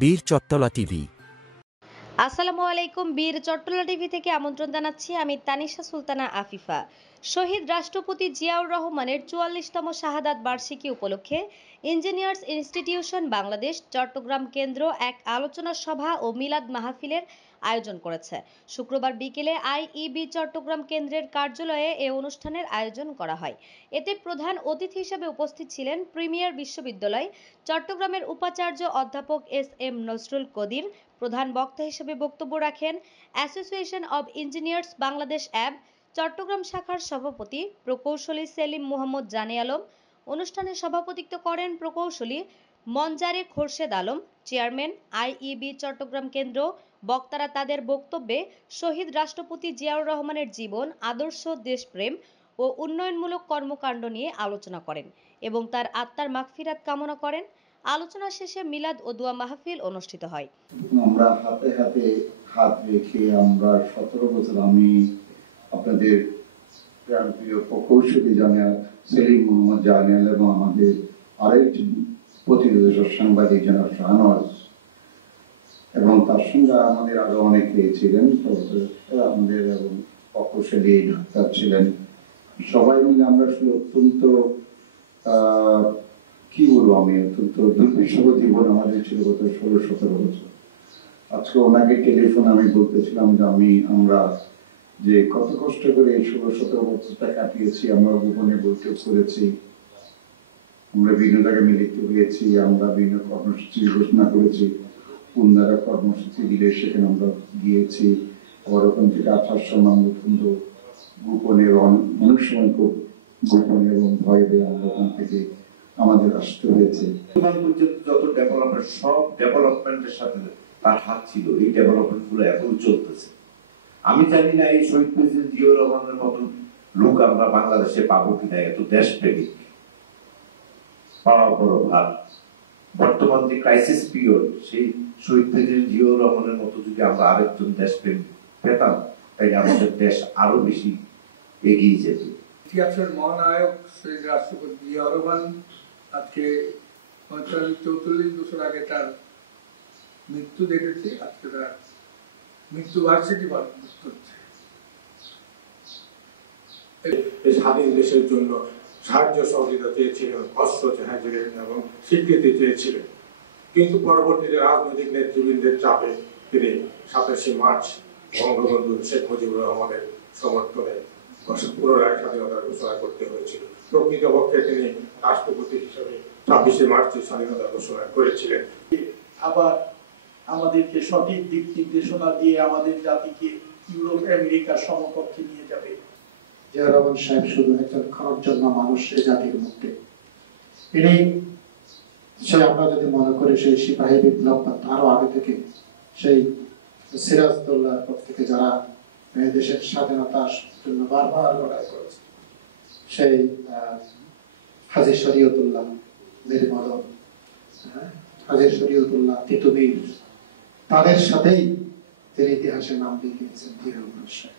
বীর চট্টলা টিভি। আসসালামু আলাইকুম। বীর চট্টলা টিভি থেকে আমন্ত্রণ জানাচ্ছি আমি তানিশা সুলতানা আফিফা। শহীদ রাষ্ট্রপতি জিয়াউর রহমানের ৪৪তম শাহাদাত বার্ষিকী উপলক্ষে ইঞ্জিনিয়ার্স ইনস্টিটিউশন বাংলাদেশ চট্টগ্রাম কেন্দ্র এক আলোচনা সভা ও মিলাদ মাহফিলের আয়োজন করেছে। শুক্রবার বিকেলে আইইবি চট্টগ্রাম কেন্দ্রের কার্যালয়ে এ অনুষ্ঠানের আয়োজন করা হয়। এতে প্রধান অতিথি হিসেবে উপস্থিত ছিলেন প্রিমিয়ার বিশ্ববিদ্যালয় চট্টগ্রামের উপাচার্য অধ্যাপক এস.এম. নজরুল কদির। প্রধান বক্তা হিসেবে বক্তব্য রাখেন অ্যাসোসিয়েশন অব ইঞ্জিনিয়ার্স বাংলাদেশ অ্যাব চট্টগ্রাম শাখার সভাপতি প্রকৌশলী সেলিম মোহাম্মদ জানে আলম। অনুষ্ঠানে সভাপতিত্ব করেন প্রকৌশলী মনজারে খোরশেদ আলম, চেয়ারম্যান আইইবি চট্টগ্রাম কেন্দ্র। বক্তারা তাদের বক্তব্যে শহীদ রাষ্ট্রপতি জিয়াউর রহমানের জীবন, আদর্শ, দেশপ্রেম ও উন্নয়নমূলক কর্মকাণ্ড নিয়ে আলোচনা করেন এবং তার আত্মার মাগফিরাত কামনা করেন। আলোচনা শেষে মিলাদ ও দোয়া মাহফিল অনুষ্ঠিত হয়। আমরা হাতে হাতে হাত রেখে আমরা 17 বছর আমি আপনাদের প্রিয় প্রকৌশলী সেলিম মোহাম্মদ জানে এবং আমাদের আরেকজন প্রতিনিধি সাংবাদিক জনাব শাহনওয়াজ এবং তার সঙ্গে আমাদের আরো অনেকে ছিলেন, আমাদের এবং প্রকৌশলী ডাক্তার ছিলেন। সবাই মিলে আমরা অত্যন্ত কি বলবো, আমি অত্যন্ত দুর্বিষহ জীবন আমাদের ছিল গত 16-17 বছর। আজকে ওনাকে টেলিফোন আমি বলতেছিলাম যে আমরা যে কত কষ্ট করে এই 16-17 বছরটা কাটিয়েছি। আমরা গোপনে বৈঠক করেছি, আমরা বিভিন্ন জায়গায় মিলিত হয়েছি, আমরা বিভিন্ন কর্মসূচি ঘোষণা করেছি, পুনরায় কর্মসূচি দিলে সেখানে আমরা গিয়েছি। আবার ওখান থেকে আসার সময় আমরা অত্যন্ত গোপনে অনেক সময় খুব গোপনে এবং ভয় পেয়ে আমরা ওখান থেকে আমাদের আসতে হয়েছে। যত ডেভেলপমেন্ট, সব ডেভেলপমেন্টের সাথে তার হাত ছিল। এই ডেভেলপমেন্ট গুলো এখন চলতেছে। আমি জানি না এই শহীদ প্রেসিডেন্ট জিয়াউর রহমানের মতন লোক আমরা বাংলাদেশে পাবো কিনা, এত দেশপ্রেমিক পাওয়া বড় ভার। বর্তমান যে ক্রাইসিস পিরিয়ড, সেই শহীদ প্রেসিডেন্ট জিয়াউর রহমানের মতো যদি আমরা আরেকজন দেশপ্রেমিক পেতাম, তাই আমাদের দেশ আরো বেশি এগিয়ে যেত। ইতিহাসের মহানায়ক শহীদ রাষ্ট্রপতি জিয়াউর রহমান আজকে 44 বছর আগে তার মৃত্যু দেখেছি। আজকে তার মৃত্যু বার্ষিকী পালন করছে। স্বাধীন দেশের জন্য সাহায্য সহযোগিতা চেয়েছিলেন, অস্ত্র চেয়েছিলেন এবং স্বীকৃতি চেয়েছিলেন, কিন্তু পরবর্তীতে রাজনৈতিক নেতৃবৃন্দের চাপে তিনি 27 মার্চ বঙ্গবন্ধু শেখ মুজিবুর রহমানের সমর্থনে পুনরায় স্বাধীনতার ঘোষণা করতে হয়েছিল। প্রকৃতপক্ষে তিনি রাষ্ট্রপতি হিসেবে 26 মার্চে স্বাধীনতা ঘোষণা করেছিলেন। আবার আমাদেরকে সঠিক দিক নির্দেশনা দিয়ে আমাদের জাতিকে ইউরোপ আমেরিকার সমকক্ষে নিয়ে যাবে। জিয়াউর রহমান সাহেব শুধু একজন খননযোগ্য মানুষ এই জাতির মধ্যে। তিনি আমরা যদি মনে করি সেই সিপাহী বিপ্লব আরো আগে থেকে সেই সিরাজউদ্দৌলার পর থেকে যারা দেশের স্বাধীনতার জন্য বারবার লড়াই করেছে, সেই হাজী শরীয়তুল্লাহ, মীর মদন, হাজী শরীয়তুল্লাহ, তিতুমীর, তাদের সাথেই তিনি ইতিহাসে নাম লিখিয়েছেন জিয়াউর রহমান সাহেব।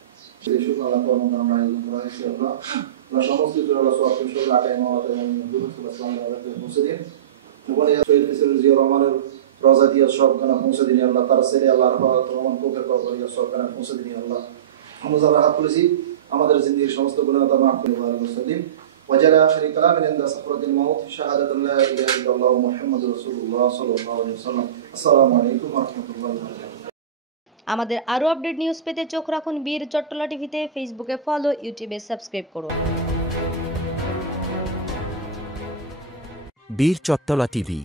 রোজা দিয়া সবখানে পৌঁছে দিনি আল্লাহ, তার ছেলে আল্লাহ রহমান কোকের কবরিয়া সবখানে পৌঁছে দিনি আল্লাহ। আমরা যারা হাত তুলেছি আমাদের জিন্দেগির সমস্ত গুনাহ মাফ করে দাও মুসলিম। ওয়াজালা আখিরি কালামিন ইনদা সাকরাতিল মাউত শাহাদাতু লা ইলাহা ইল্লাল্লাহ মুহাম্মাদুর রাসূলুল্লাহ সাল্লাল্লাহু আলাইহি ওয়াসাল্লাম। আসসালামু আলাইকুম ওয়া রাহমাতুল্লাহি ওয়া বারাকাতুহু। আমাদের আরো আপডেট নিউজ পেতে চোখ রাখুন বীর চট্টলা টিভিতে। ফেসবুকে ফলো, ইউটিউবে সাবস্ক্রাইব করুন। বীর চট্টলা টিভি।